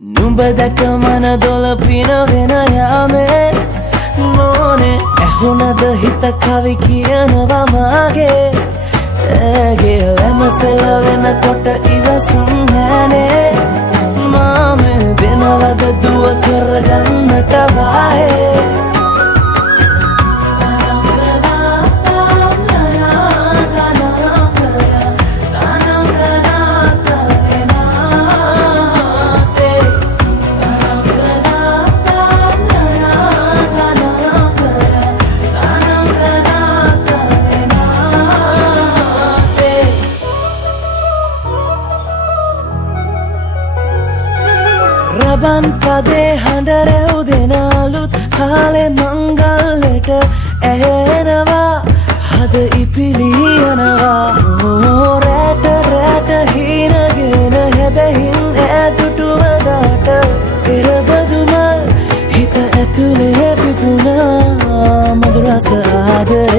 නුඹදට මන දොල පිනවෙන යාමේ නෝනේ ඇහුණද හිත කවි කියනවා මාගේ ඇගේ ලැමසෙල වෙනකොට ඉවසුම් නෑනේ මාමේ දෙනවද දුව කරගන්නට වායේ රබන් පදේ හඬ රැව් දෙන අලුත් කාලේ මංගල්ලට ඇහෙනවා හද ඉපිලියනවා රැට රැට හීනගෙන හැබැයින් ඈදුටුවදාට එරබදුමල් හිත ඇතුලේ පිපුණා මధుරස ආදරේ